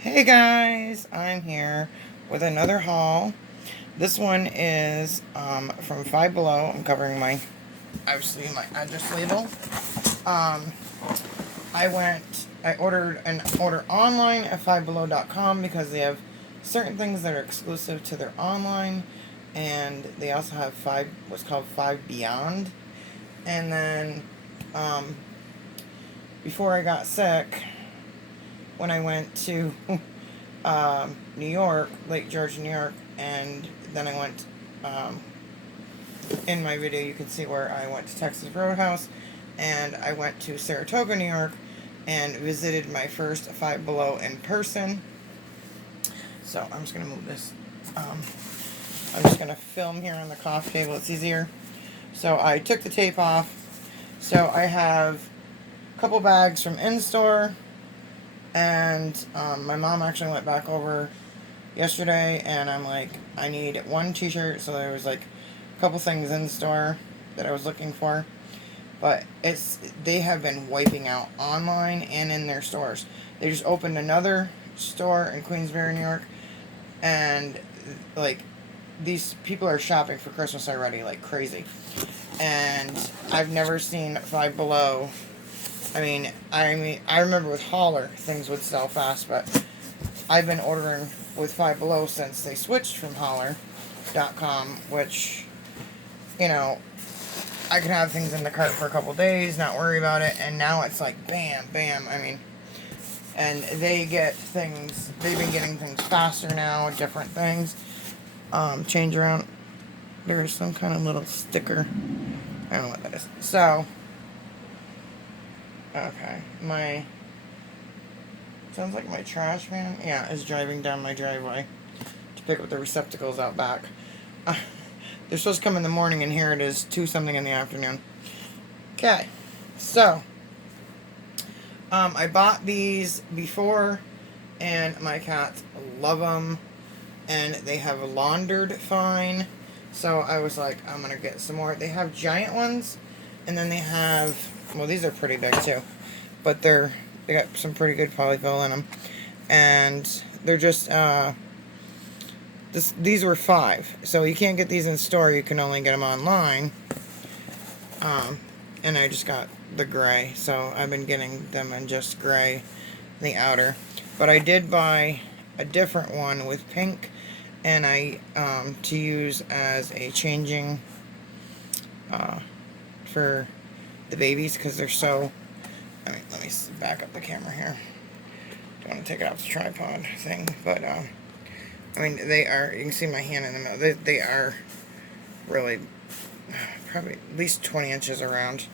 Hey guys, I'm here with another haul. This one is from Five Below. I'm covering obviously my address label. Um, I ordered an order online at fivebelow.com because they have certain things that are exclusive to their online, and they also have what's called Five Beyond. And then um, before I got sick, when I went to New York, Lake George, New York, and then I went, in my video you can see where I went to Texas Roadhouse, and I went to Saratoga, New York, and visited my first Five Below in person. So I'm just going to move this. I'm just going to film here on the coffee table, it's easier. So I took the tape off. So I have a couple bags from in-store. And my mom actually went back over yesterday, and I'm like, I need one t-shirt. So there was like a couple things in store that I was looking for, but they have been wiping out online and in their stores. They just opened another store in Queensbury, New York, and like these people are shopping for Christmas already like crazy. And I've never seen Five Below. I remember with Holler, things would sell fast, but I've been ordering with Five Below since they switched from Holler.com, which, I can have things in the cart for a couple days, not worry about it, and now it's like bam, bam, and they've been getting things faster now, different things, change around. There's some kind of little sticker, I don't know what that is, so, okay, sounds like my trash man, yeah, is driving down my driveway to pick up the receptacles out back. They're supposed to come in the morning, and here it is, 2 something in the afternoon. Okay, so, I bought these before, and my cats love them, and they have laundered fine, so I was like, I'm gonna get some more. They have giant ones, and then they have, well, these are pretty big too, but they got some pretty good polyfill in them, and they're just, these were $5, so you can't get these in store, you can only get them online, and I just got the gray, so I've been getting them in just gray, the outer, but I did buy a different one with pink, and to use as a changing, for the babies, because they're so, let me back up the camera here, don't want to take it off the tripod thing, but, they are, you can see my hand in the middle, they are really, probably at least 20 inches around,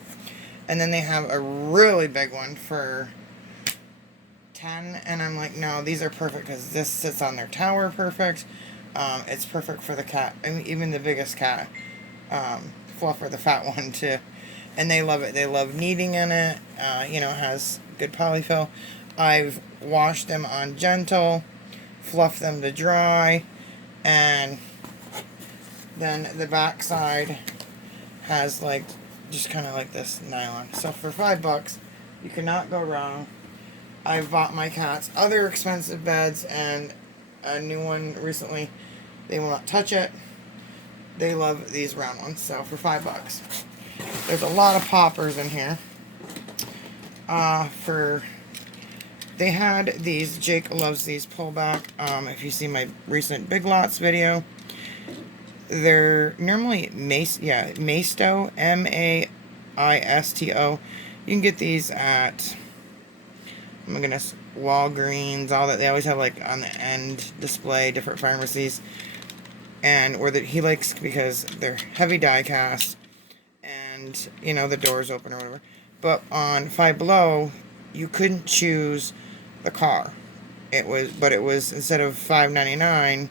and then they have a really big one for 10, and I'm like, no, these are perfect, because this sits on their tower perfect, it's perfect for the cat, even the biggest cat, Fluffer, the fat one, too, and they love it, they love kneading in it, has good polyfill. I've washed them on gentle, fluffed them to dry, and then the back side has like just kind of like this nylon. So for $5, you cannot go wrong. I've bought my cats other expensive beds, and a new one recently. They will not touch it. They love these round ones. So for $5, there's a lot of poppers in here. They had these, Jake loves these pullback, if you see my recent Big Lots video, they're normally Maisto, Maisto, you can get these at, oh my goodness, Walgreens, all that, they always have like on the end display, different pharmacies, and he likes, because they're heavy die cast, and, the door's open or whatever, but on Five Below, you couldn't choose the car. It was instead of $5.99,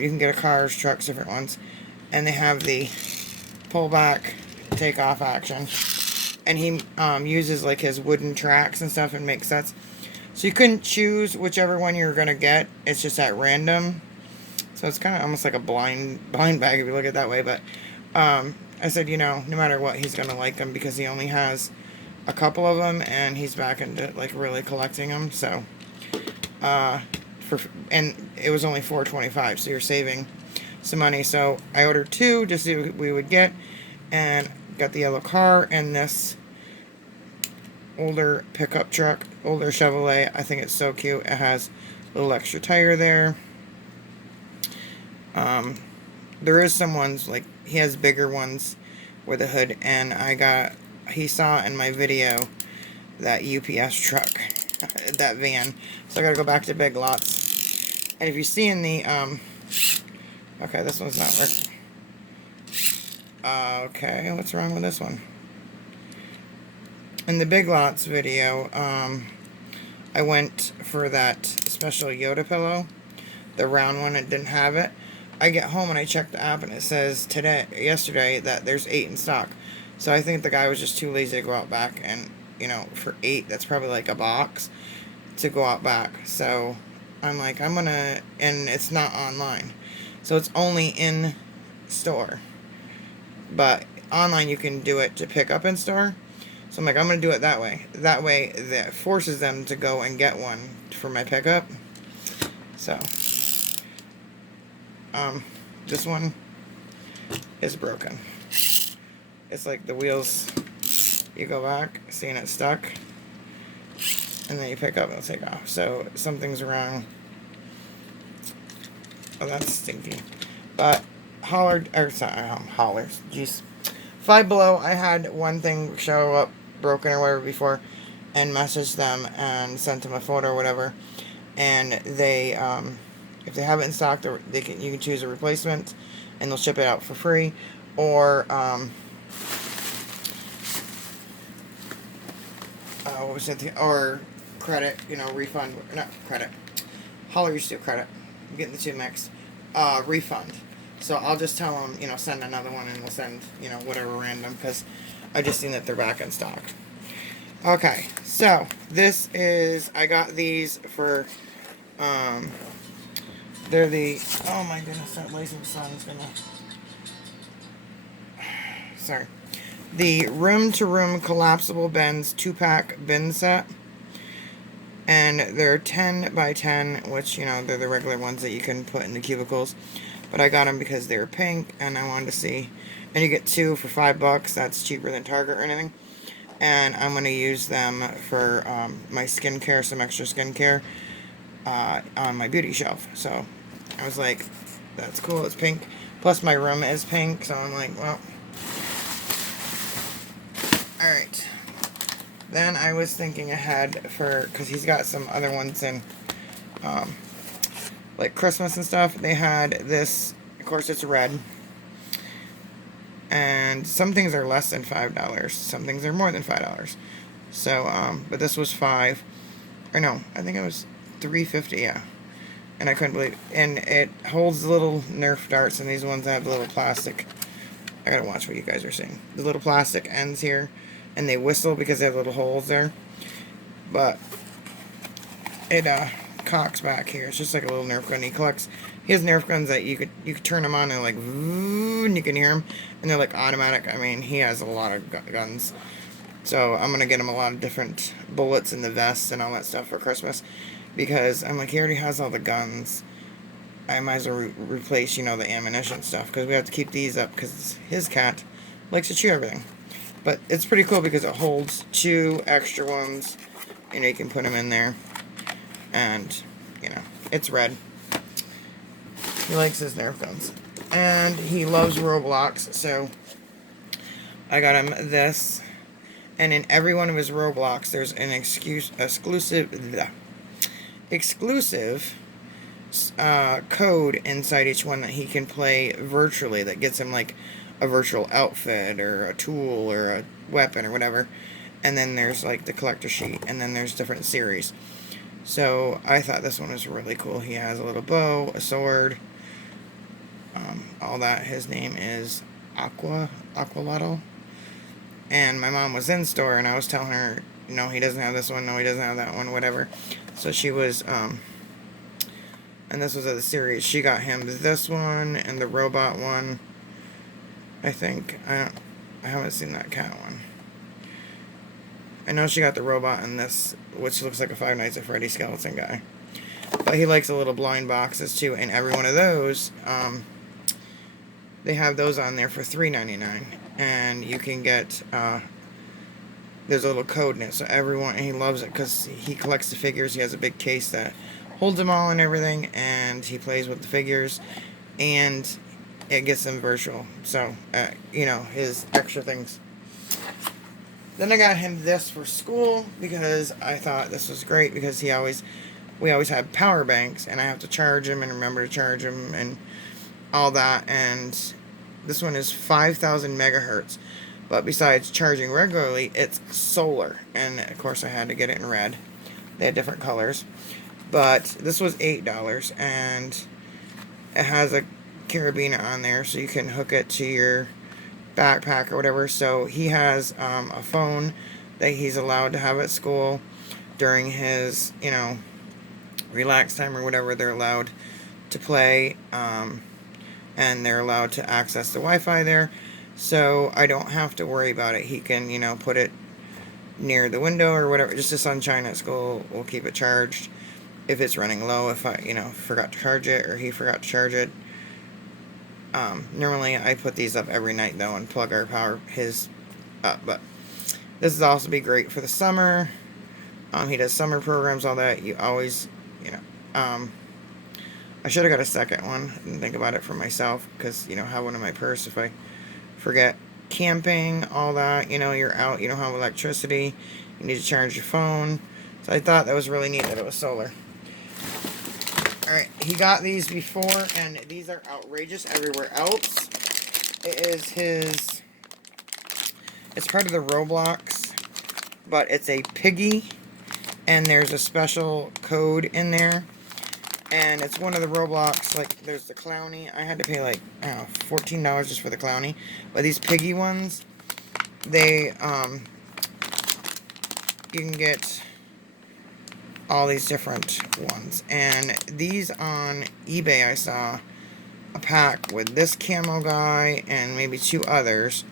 you can get a cars, trucks, different ones, and they have the pullback takeoff action, and he uses like his wooden tracks and stuff and makes sets, so you couldn't choose whichever one you were gonna get. It's just at random, so it's kind of almost like a blind bag if you look at it that way. But I said, no matter what, he's gonna like them, because he only has a couple of them, and he's back into like really collecting them. So and it was only $4.25, so you're saving some money. So I ordered 2 to see what we would get, and got the yellow car and this older pickup truck, older Chevrolet. I think it's so cute. It has a little extra tire there. There is some ones, like, he has bigger ones with a hood, and he saw in my video that UPS truck, that van. So I gotta go back to Big Lots. And if you see in the, okay, this one's not working. Okay, what's wrong with this one? In the Big Lots video, I went for that special Yoda Pillow, the round one. It didn't have it. I get home and I check the app and it says yesterday that there's 8 in stock. So I think the guy was just too lazy to go out back, and for 8, that's probably like a box to go out back. So I'm like, and it's not online, so it's only in store. But online you can do it to pick up in store. So I'm like, I'm gonna do it that way. That way that forces them to go and get one for my pickup. So this one is broken. It's like the wheels, you go back, seeing it stuck, and then you pick up and it'll take off. So something's wrong. Oh, that's stinky. But Hollers, jeez. Five Below, I had one thing show up broken or whatever before, and messaged them and sent them a photo or whatever, and they, if they have it in stock, you can choose a replacement, and they'll ship it out for free, or, what was it, or credit, refund, not credit, Holler used to do credit, I'm getting the two mixed, refund. So I'll just tell them, send another one, and they'll send, whatever random, because I just seen that they're back in stock. Okay, so this is, I got these for, they're the, oh my goodness, that lazy sun is gonna, sorry, the room-to-room collapsible bins 2-pack bin set, and they're 10 by 10, which, they're the regular ones that you can put in the cubicles. But I got them because they were pink, and I wanted to see. And you get 2 for $5. That's cheaper than Target or anything. And I'm going to use them for my skincare, some extra skincare on my beauty shelf. So I was like, that's cool, it's pink. Plus my room is pink, so I'm like, well. Alright. Then I was thinking ahead because he's got some other ones in, like Christmas and stuff. They had this, of course it's red, and some things are less than $5, some things are more than $5. So but this was $5, or no, I think it was $3.50, yeah. And I couldn't believe it. And it holds the little Nerf darts, and these ones have the little plastic, I gotta watch what you guys are seeing, the little plastic ends here, and they whistle because they have little holes there, but it cocks back here. It's just like a little Nerf gun. He has Nerf guns that you could turn them on and like, and you can hear them, and they're like automatic. I mean, he has a lot of guns, so I'm gonna get him a lot of different bullets in the vest and all that stuff for Christmas, because I'm like, he already has all the guns. I might as well replace, the ammunition stuff, because we have to keep these up because his cat likes to chew everything. But it's pretty cool because it holds 2 extra ones, you can put them in there. And, it's red. He likes his Nerf guns. And he loves Roblox, so I got him this. And in every one of his Roblox, there's an exclusive code inside each one that he can play virtually that gets him, like, a virtual outfit or a tool or a weapon or whatever. And then there's, like, the collector sheet. And then there's different series. So I thought this one was really cool. He has a little bow, a sword, all that. His name is Aqualotto. And my mom was in store, and I was telling her, no, he doesn't have this one, no, he doesn't have that one, whatever. So she was, and this was of the series. She got him this one and the robot one, I think. I haven't seen that cat one. I know she got the robot and this, which looks like a Five Nights at Freddy's skeleton guy. But he likes the little blind boxes too, and every one of those, they have those on there for $3.99, and you can get there's a little code in it, so everyone, and he loves it because he collects the figures. He has a big case that holds them all and everything, and he plays with the figures, and it gets them virtual. So you know, his extra things. Then I got him this for school because I thought this was great because we always have power banks, and I have to charge them and remember to charge them and all that. And this one is 5,000 megahertz, but besides charging regularly, it's solar. And of course, I had to get it in red. They had different colors, but this was $8, and it has a carabiner on there, so you can hook it to your backpack or whatever. So he has a phone that he's allowed to have at school during his, you know, relax time or whatever. They're allowed to play, and they're allowed to access the Wi-Fi there, so I don't have to worry about it. He can, you know, put it near the window or whatever. Just the sunshine at school will keep it charged if it's running low, if I, you know, forgot to charge it or he forgot to charge it. Normally I put these up every night though and plug his up, but this is also be great for the summer. He does summer programs, all that. You always, you know, I should have got a second one. I didn't think about it for myself because, you know, have one in my purse if I forget. Camping, all that, you know, you're out, you don't have electricity, you need to charge your phone. So I thought that was really neat that it was solar. Alright, he got these before, and these are outrageous everywhere else. It's part of the Roblox, but it's a piggy, and there's a special code in there. And it's one of the Roblox, like, there's the Clowny. I had to pay, like, I don't know, $14 just for the Clowny. But these piggy ones, they, you can get all these different ones. And these on eBay, I saw a pack with this camo guy and maybe 2 others.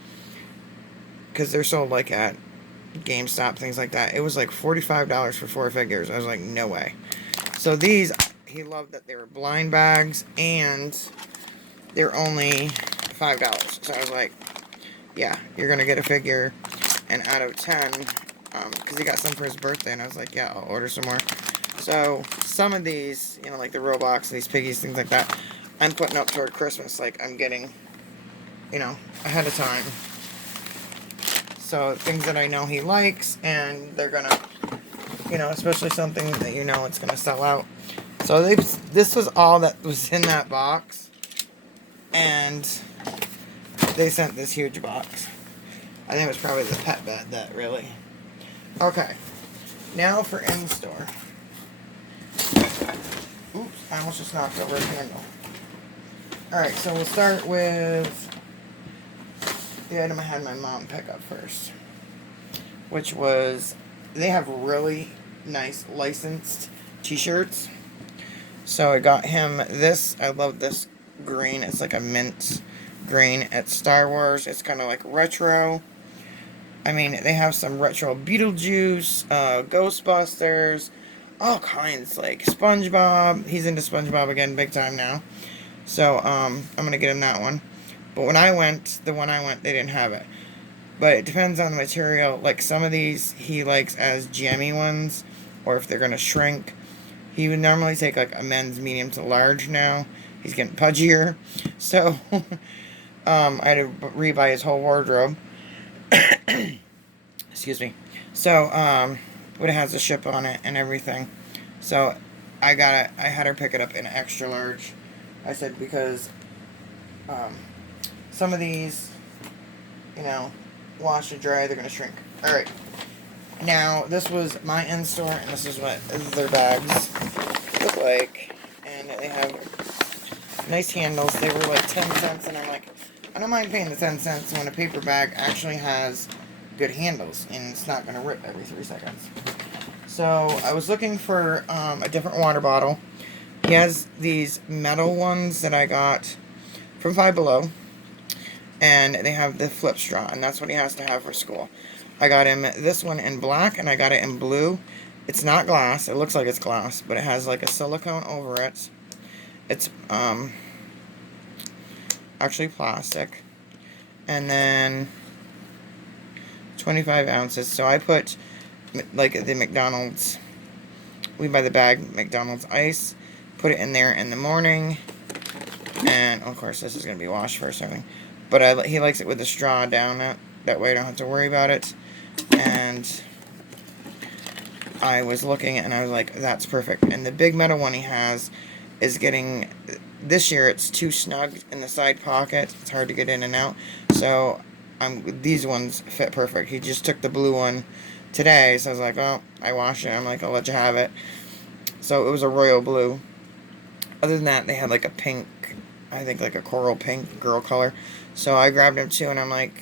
Because they're sold, like, at GameStop, things like that. It was, like, $45 for 4 figures. I was like, no way. So these, he loved that they were blind bags, and they're only $5. So I was like, yeah, you're going to get a figure. And out of 10, because he got some for his birthday, and I was like, yeah, I'll order some more. So some of these, you know, like the Roblox, these piggies, things like that, I'm putting up toward Christmas. Like, I'm getting, you know, ahead of time. So things that I know he likes, and they're going to, you know, especially something that you know it's going to sell out. So this was all that was in that box, and they sent this huge box. I think it was probably the pet bed that really. Okay, now for in-store. Oops, I almost just knocked over a candle. Alright, so we'll start with the item I had my mom pick up first, which was, they have really nice licensed t-shirts. So I got him this. I love this green. It's like a mint green. It's Star Wars. It's kind of like retro. I mean, they have some retro Beetlejuice, Ghostbusters, all kinds, like SpongeBob. He's into SpongeBob again, big time now. So, I'm going to get him that one. But when I went, the one I went, they didn't have it. But it depends on the material. Like, some of these he likes as jammy ones, or if they're going to shrink. He would normally take, like, a men's medium to large now. He's getting pudgier. So, I had to rebuy his whole wardrobe. Excuse me. So, but it has a ship on it and everything. So, I had her pick it up in extra large. I said because, some of these, you know, wash and dry, they're going to shrink. Alright. Now, this was my in-store, and this is what their bags look like. And they have nice handles. They were like 10 cents, and I'm like, I don't mind paying the 10 cents when a paper bag actually has good handles, and it's not going to rip every 3 seconds. So, I was looking for a different water bottle. He has these metal ones that I got from Five Below, and they have the flip straw, and that's what he has to have for school. I got him this one in black, and I got it in blue, It's not glass. It looks like it's glass, but it has like a silicone over it. It's actually plastic. And then 25 ounces. So I put like the McDonald's, we buy the bag McDonald's ice, put it in there in the morning, and of course this is going to be washed first or something, but he likes it with the straw down it, that way I don't have to worry about it. And I was looking and I was like, that's perfect. And the big metal one he has is getting, this year it's too snug in the side pocket, it's hard to get in and out, so these ones fit perfect. He just took the blue one today, so I was like, oh, I washed it, I'm like, I'll let you have it. So it was a royal blue. Other than that, they had like a pink, I think like a coral pink girl color, so I grabbed them too, and I'm like,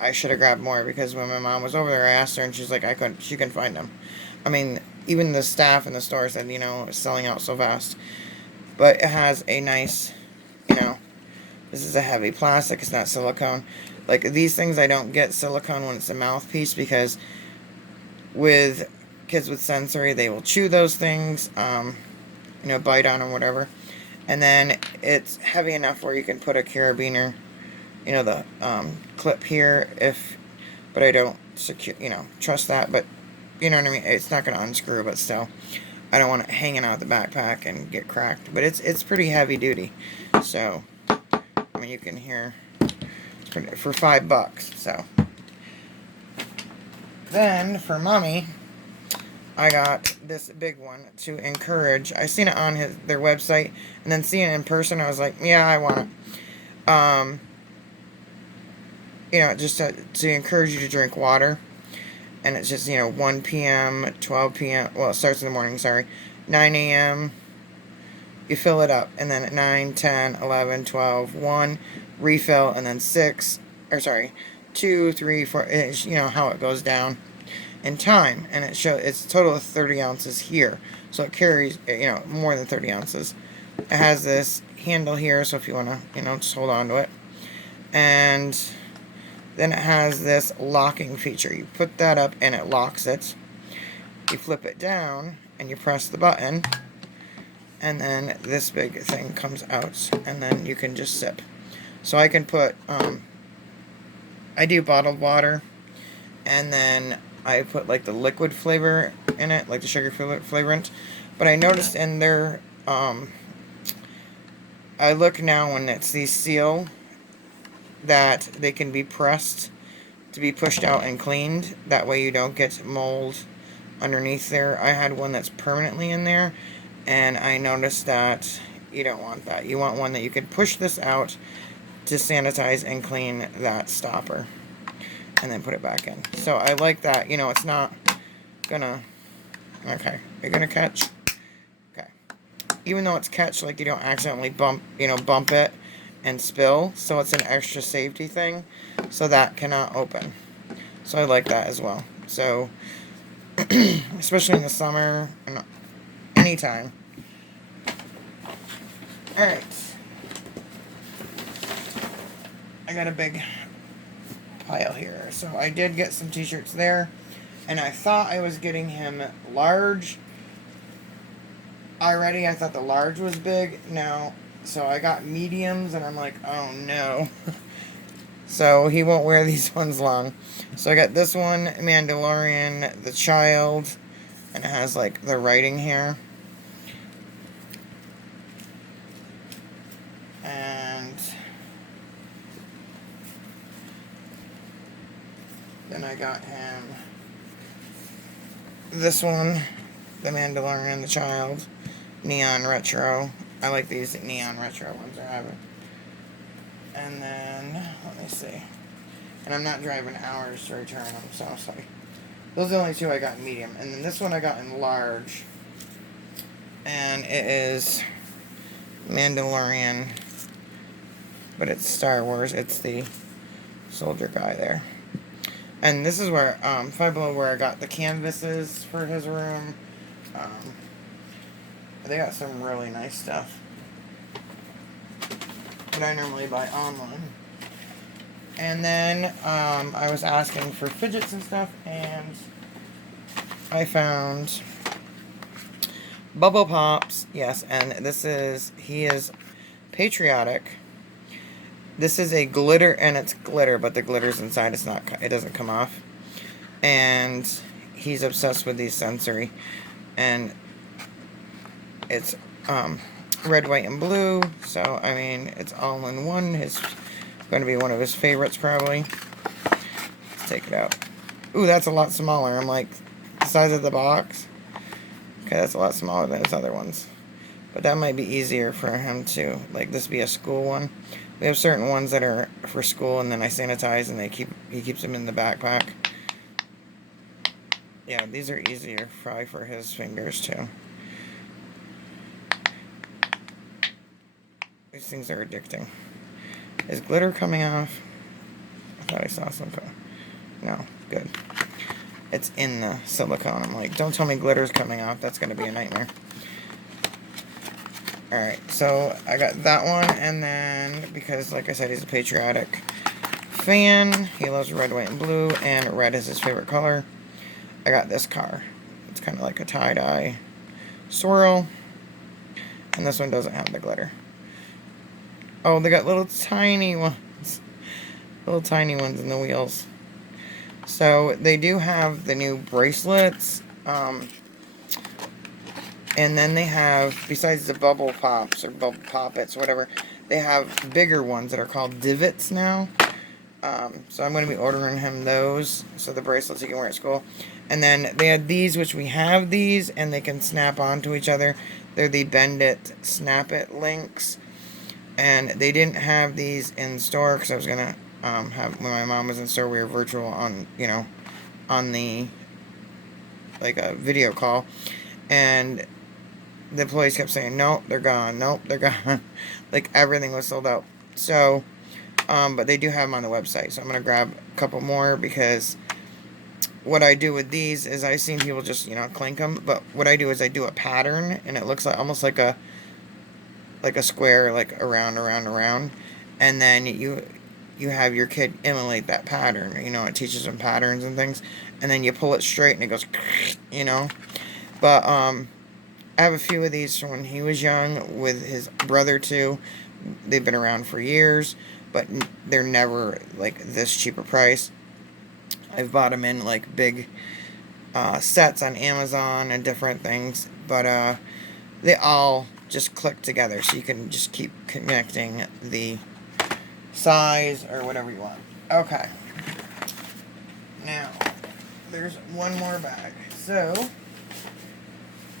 I should have grabbed more, because when my mom was over there I asked her and she's like, she couldn't find them. I mean, even the staff in the store said, it's selling out so fast. But it has a nice, this is a heavy plastic, it's not silicone. Like these things, I don't get silicone when it's a mouthpiece, because with kids with sensory, they will chew those things, bite on them, whatever. And then it's heavy enough where you can put a carabiner, the clip here, but I don't trust that, but you know what I mean, it's not going to unscrew, but still, I don't want it hanging out of the backpack and get cracked, but it's pretty heavy duty, so, I mean, you can hear, for $5, so. Then, for Mommy, I got this big one to encourage. I seen it on their website, and then seeing it in person, I was like, yeah, I want it. Just to encourage you to drink water. And it's just, 1 p.m., 12 p.m., well, it starts in the morning, sorry, 9 a.m., you fill it up, and then at 9, 10, 11, 12, 1, refill, and then 2, 3, 4, it's, how it goes down in time, and it's a total of 30 ounces here, so it carries, more than 30 ounces. It has this handle here, so if you want to, just hold on to it, and then it has this locking feature. You put that up and it locks it. You flip it down and you press the button, and then this big thing comes out, and then you can just sip. So I can put, I do bottled water, and then I put like the liquid flavor in it, like the sugar flavorant. But I noticed in their, I look now when it's the seal, that they can be pressed to be pushed out and cleaned. That way you don't get mold underneath there. I had one that's permanently in there, and I noticed that you don't want that. You want one that you can push this out to sanitize and clean that stopper, and then put it back in. So I like that. It's not gonna, okay, you're gonna catch, okay. Even though it's catch, like you don't accidentally bump it and spill, so it's an extra safety thing, so that cannot open. So I like that as well. So especially in the summer and anytime. Alright, I got a big pile here. So I did get some t-shirts there, and I thought I was getting him large already. I thought the large was big. No. So I got mediums, and I'm like, oh no. So he won't wear these ones long. So I got this one, Mandalorian, the child, and it has like the writing here. And then I got him this one, the Mandalorian, the child, neon retro. I like these neon retro ones they're having. And then, let me see. And I'm not driving hours to return them, so it's like, those are the only two I got in medium. And then this one I got in large. And it is Mandalorian, but it's Star Wars. It's the soldier guy there. And this is where, Five Below, where I got the canvases for his room. They got some really nice stuff that I normally buy online. And then I was asking for fidgets and stuff, and I found Bubble Pops. Yes, and he is patriotic. This is a glitter, and it's glitter, but the glitter's inside. It doesn't come off. And he's obsessed with these sensory. And it's red, white, and blue. So, I mean, it's all in one. It's going to be one of his favorites, probably. Let's take it out. Ooh, that's a lot smaller. I'm like, the size of the box. Okay, that's a lot smaller than his other ones. But that might be easier for him to, like, this be a school one. We have certain ones that are for school, and then I sanitize, and he keeps them in the backpack. Yeah, these are easier, probably for his fingers, too. These things are addicting. Is glitter coming off? I thought I saw some. No, good. It's in the silicone. I'm like, don't tell me glitter's coming off. That's going to be a nightmare. Alright, so I got that one, and then, because, like I said, he's a patriotic fan, he loves red, white, and blue, and red is his favorite color. I got this car. It's kind of like a tie-dye swirl, and this one doesn't have the glitter. Oh, they got little tiny ones. Little tiny ones in the wheels. So, they do have the new bracelets, and then they have, besides the bubble pops or bubble poppets, whatever, they have bigger ones that are called divots now. So I'm going to be ordering him those, so the bracelets he can wear at school. And then they had these, which we have these, and they can snap onto each other. They're the Bend It, Snap It links. And they didn't have these in store, because I was going to have, when my mom was in store, we were virtual on, on the, like a video call. And the employees kept saying, nope, they're gone, nope, they're gone. Like, everything was sold out. So, but they do have them on the website. So I'm going to grab a couple more, because what I do with these is I've seen people just, clink them. But what I do is I do a pattern, and it looks like almost like a square, like around. And then you have your kid emulate that pattern. It teaches them patterns and things. And then you pull it straight, and it goes, But, I have a few of these from when he was young with his brother too. They've been around for years, but they're never like this cheaper price. I've bought them in like big sets on Amazon and different things, but they all just click together, so you can just keep connecting the size or whatever you want. Okay. Now, there's one more bag. So,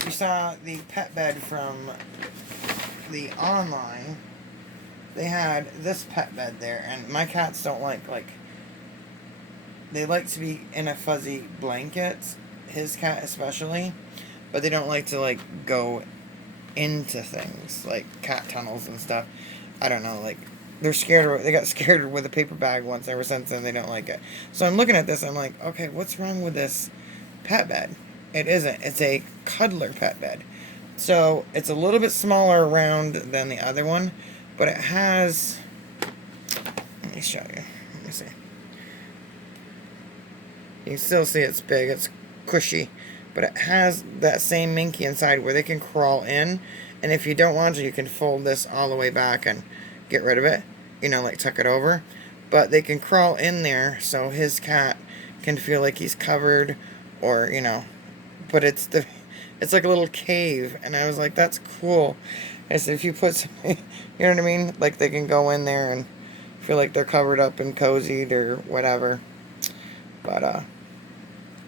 you saw the pet bed from the online. They had this pet bed there, and my cats don't like, they like to be in a fuzzy blanket, his cat especially, but they don't like to, go into things, like cat tunnels and stuff. I don't know, they're scared, they got scared with a paper bag once, ever since then they don't like it. So I'm looking at this, I'm like, okay, what's wrong with this pet bed? It isn't. It's a cuddler pet bed. So, it's a little bit smaller around than the other one, but it has, let me show you. Let me see. You can still see it's big. It's cushy. But it has that same minky inside where they can crawl in, and if you don't want to, you can fold this all the way back and get rid of it. Tuck it over. But they can crawl in there so his cat can feel like he's covered, or, but it's like a little cave, and I was like, that's cool. I said, if you put some, you know what I mean? Like, they can go in there and feel like they're covered up and cozied or whatever. But,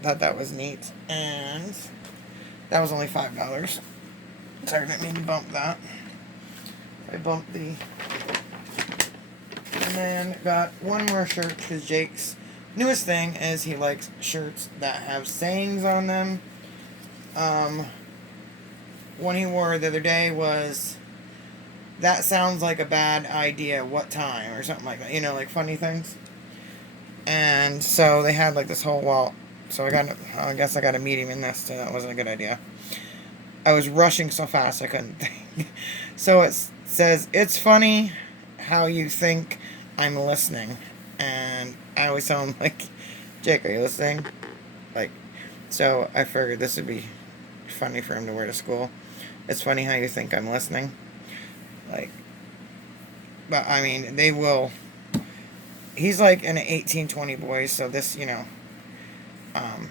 thought that was neat. And that was only $5. Sorry, I didn't mean to bump that. I bumped the... And then got one more shirt, because Jake's newest thing is he likes shirts that have sayings on them. One he wore the other day was, that sounds like a bad idea, what time? Or something like that. Like funny things. And so they had this whole wall. So I guess I got to meet him in this, so that wasn't a good idea. I was rushing so fast I couldn't think. So it says, it's funny how you think I'm listening. And I always tell him, Jake, are you listening? So I figured this would be funny for him to wear to school. It's funny how you think I'm listening. Like, but I mean, they will. He's like an 18-20 boy, so this, um,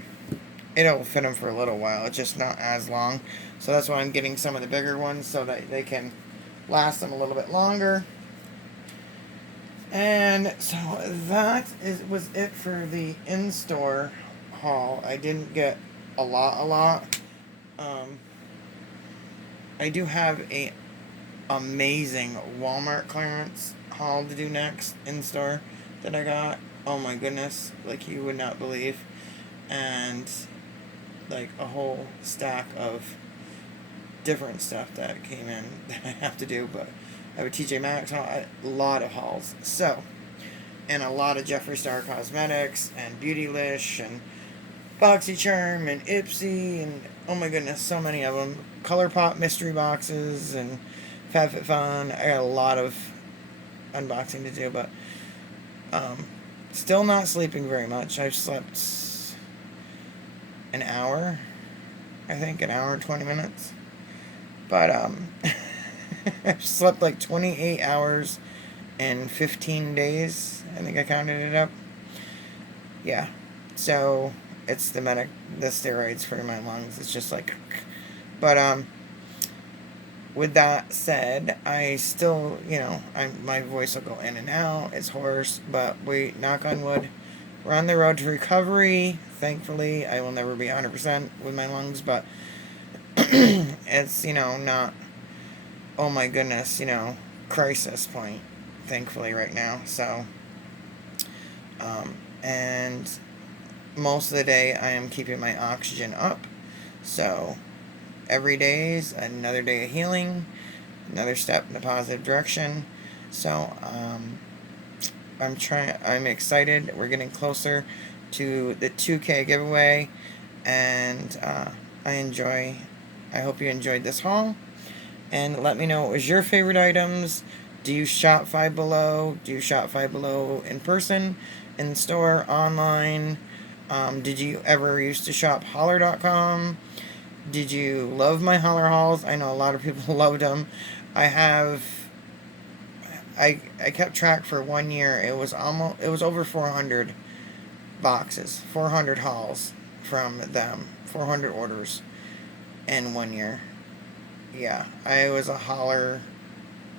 it'll fit him for a little while. It's just not as long. So that's why I'm getting some of the bigger ones so that they can last them a little bit longer. And so was it for the in-store haul. I didn't get a lot. Um, I do have a amazing Walmart clearance haul to do next in-store that I got. Oh my goodness, like you would not believe. And like a whole stack of different stuff that came in that I have to do, but I have a TJ Maxx haul, a lot of hauls. So, and a lot of Jeffree Star Cosmetics and Beautylish and BoxyCharm and Ipsy and oh my goodness, so many of them. ColourPop mystery boxes and FabFitFun. I got a lot of unboxing to do, but still not sleeping very much. I've slept an hour, I think, an hour and 20 minutes. But I've slept like 28 hours in 15 days. I think I counted it up. Yeah. So it's the steroids for my lungs. It's just like, but with that said, I still, my voice will go in and out. It's hoarse, but we knock on wood. We're on the road to recovery. Thankfully, I will never be 100% with my lungs, but it's, not, oh my goodness, crisis point, thankfully, right now. So, and most of the day, I am keeping my oxygen up. So, every day is another day of healing, another step in the positive direction. So, I'm excited. We're getting closer to the 2K giveaway, and I hope you enjoyed this haul, and let me know what was your favorite items. Do you shop Five Below? Do you shop Five Below in person, in store, online? Did you ever used to shop holler.com? Did you love my holler hauls? I know a lot of people loved them. I kept track for 1 year. It was over 400 boxes, 400 hauls from them, 400 orders in 1 year. Yeah, I was a holler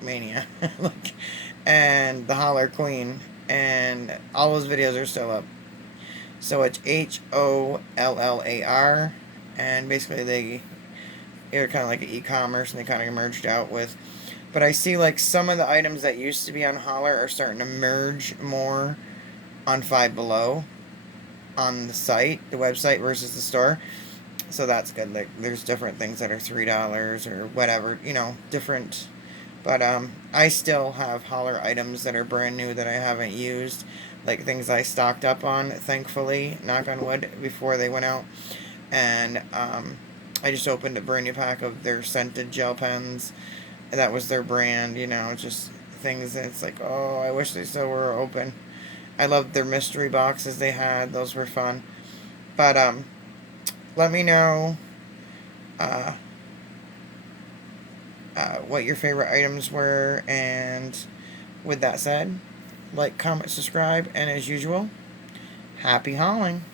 mania, and the holler queen, and all those videos are still up. So it's HOLLAR, and basically they're kind of like an e-commerce, and they kind of merged out with. But I see like some of the items that used to be on Holler are starting to merge more on Five Below on the website versus the store. So that's good. Like there's different things that are $3 or whatever, different. But I still have Holler items that are brand new that I haven't used, like things I stocked up on, thankfully, knock on wood, before they went out. And I just opened a brand new pack of their scented gel pens. That was their brand, just things that it's like, oh, I wish they still were open. I loved their mystery boxes they had. Those were fun. But let me know what your favorite items were. And with that said, like, comment, subscribe, and as usual, happy hauling.